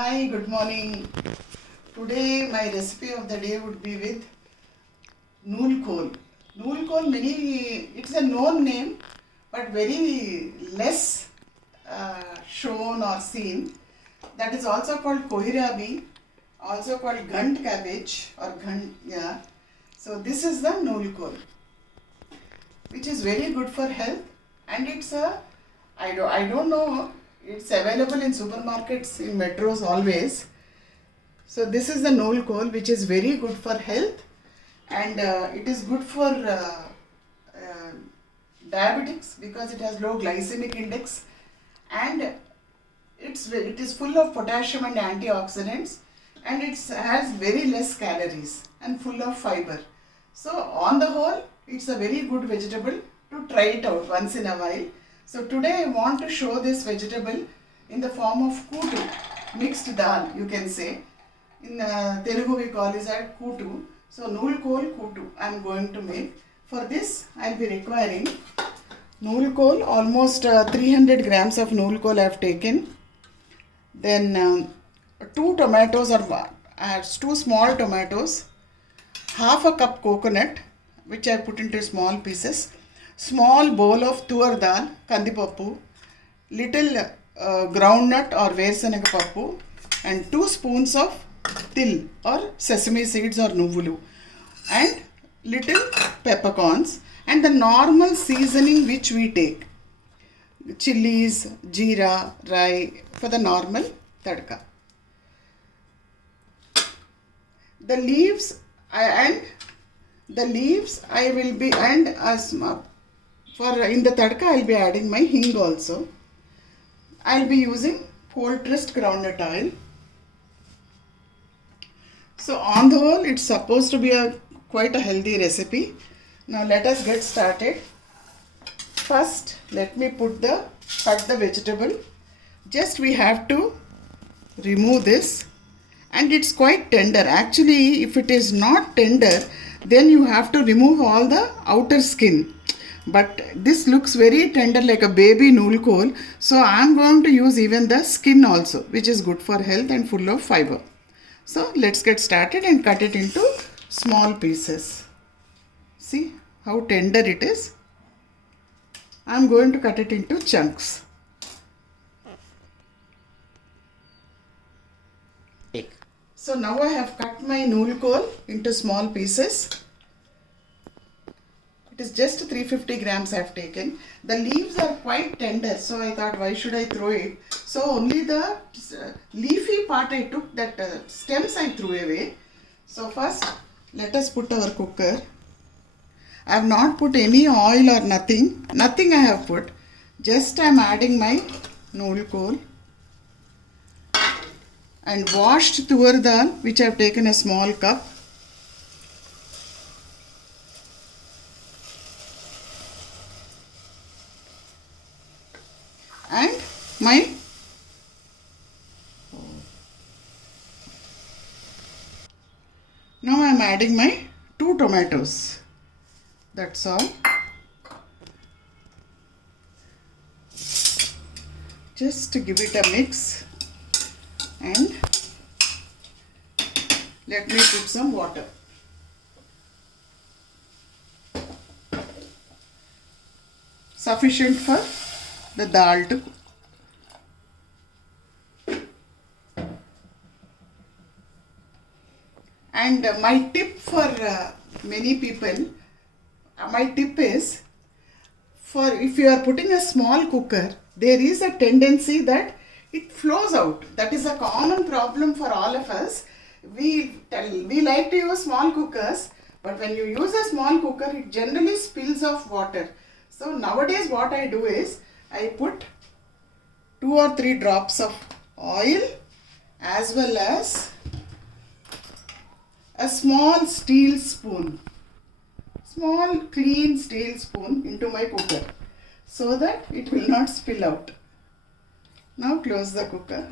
Hi, good morning. Today my recipe of the day would be with knolkhol. Knolkhol, it's a known name but very less shown or seen. That is also called kohirabi, also called Gant cabbage or Gant, yeah. So this is the knolkhol, which is very good for health, and I don't know, it's available in supermarkets, in metros always. So this is the knolkhol, which is very good for health, and it is good for diabetics because it has low glycemic index, and it is full of potassium and antioxidants, and it has very less calories and full of fiber. So on the whole, it's a very good vegetable to try it out once in a while. So today I want to show this vegetable in the form of kootu, mixed dal, you can say. In Telugu we call it as Kootu. So knolkhol Kootu I am going to make. For this I will be requiring knolkhol, almost 300 grams of knolkhol I have taken. Then 2 tomatoes or 2 small tomatoes, half a cup coconut which I put into small pieces, small bowl of tur dal, kandipappu, little groundnut or verusenaga pappu, and 2 spoons of til or sesame seeds or nuvulu, and little peppercorns, and the normal seasoning which we take, chilies, jeera, rai, for the normal tadka. The leaves I will be, and for in the tadka I will be adding my hing also. I will be using cold pressed groundnut oil. So on the whole, it's supposed to be quite a healthy recipe. Now let us get started. First, let me cut the vegetable. Just we have to remove this, and it's quite tender. Actually, if it is not tender, then you have to remove all the outer skin. But this looks very tender like a baby knolkhol. So I am going to use even the skin also, which is good for health and full of fiber. So let's get started and cut it into small pieces. See how tender it is. I am going to cut it into chunks. So now I have cut my knolkhol into small pieces. It is just 350 grams I have taken. The leaves are quite tender, so I thought, why should I throw it? So only the leafy part I took, that stems I threw away. So first let us put our cooker. I have not put any oil or nothing. Nothing I have put. Just I am adding my knolkhol and washed tur dal, which I have taken a small cup. And now I am adding my 2 tomatoes. That's all. Just to give it a mix, and let me put some water. Sufficient for the dal to cook. And my tip for many people, my tip is, for if you are putting a small cooker, there is a tendency that it flows out. That is a common problem for all of us. We like to use small cookers, but when you use a small cooker, it generally spills off water. So nowadays what I do is, I put 2 or 3 drops of oil as well as a small steel spoon, small clean steel spoon into my cooker, so that it will not spill out. Now close the cooker.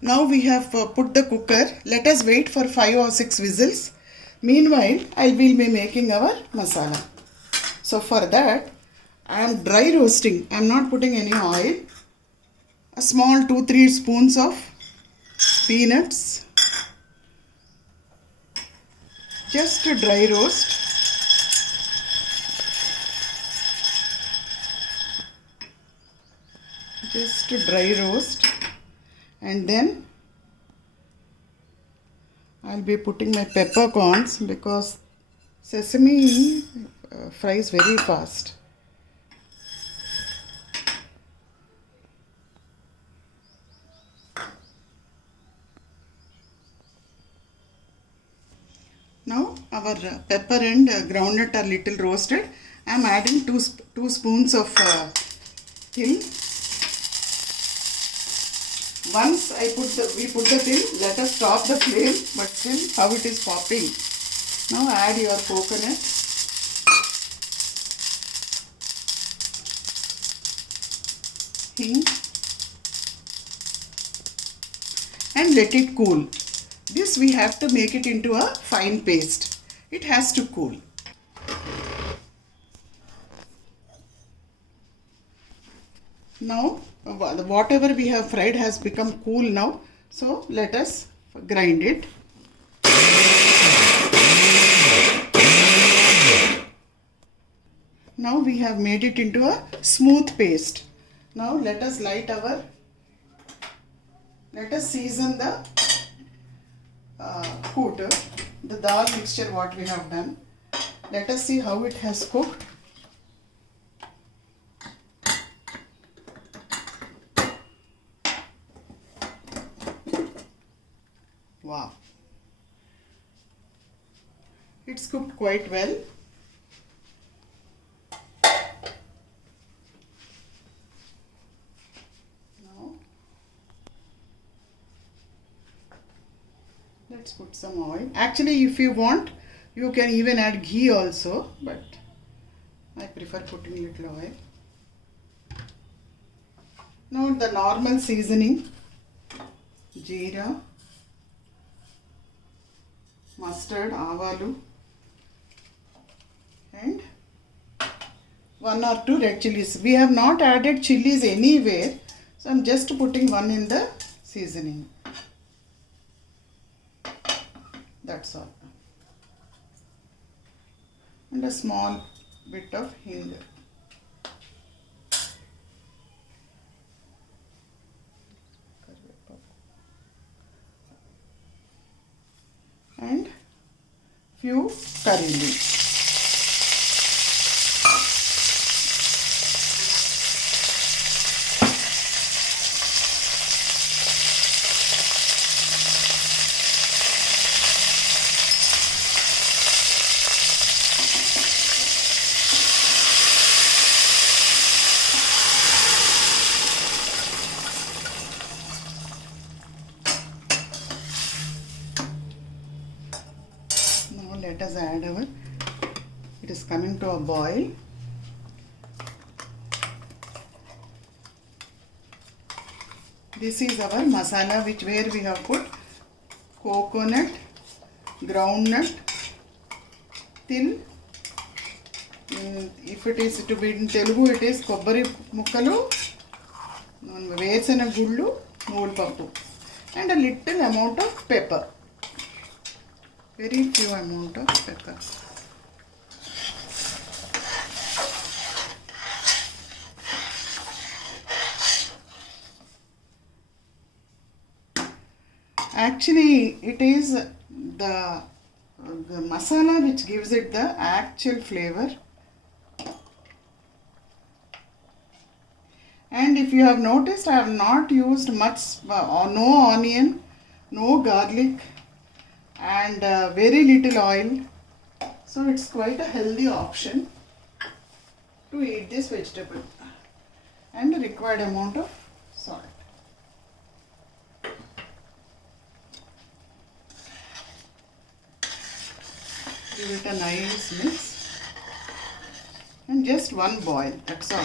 Now we have put the cooker. Let us wait for 5 or 6 whistles. Meanwhile, I will be making our masala. So for that, I am dry roasting. I am not putting any oil. A small 2-3 spoons of peanuts. Just a dry roast. Just a dry roast. And then I'll be putting my peppercorns because sesame fries very fast. Now our pepper and groundnut are little roasted. I am adding 2 spoons of till. Once we put the till, let us stop the flame, but still how it is popping. Now add your coconut. Hing. And let it cool. This we have to make it into a fine paste. It has to cool. Now whatever we have fried has become cool now. So let us grind it. Now we have made it into a smooth paste. Now let us season the Kootu, the dal mixture what we have done. Let us see how it has cooked. Wow. It's cooked quite well. Now let's put some oil. Actually, if you want, you can even add ghee also, but I prefer putting little oil. Now the normal seasoning: jeera, mustard, avalu, and 1 or 2 red chilies. We have not added chilies anywhere, so I am just putting 1 in the seasoning. That's all. And a small bit of hing. And few curry leaves. Let us add it is coming to a boil. This is our masala where we have put coconut, groundnut, till. If it is to be in Telugu, it is kobbari mukkalu, vesana gullu, knolkhol, and a little amount of pepper. Very few amount of pepper. Actually, it is the masala which gives it the actual flavor. And if you have noticed, I have not used much, no onion, no garlic, and very little oil. So it's quite a healthy option to eat this vegetable. And the required amount of salt. Give it a nice mix. And just 1 boil, that's all.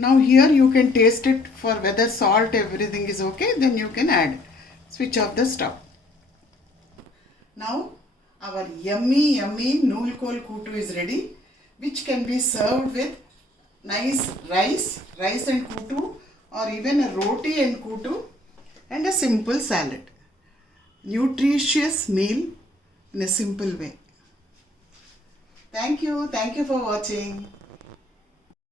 Now here you can taste it for whether salt, everything is okay, then you can add. Switch off the stove. Now our yummy knolkhol kootu is ready, which can be served with nice rice and kootu, or even a roti and kootu, and a simple salad. Nutritious meal in a simple way. Thank you for watching.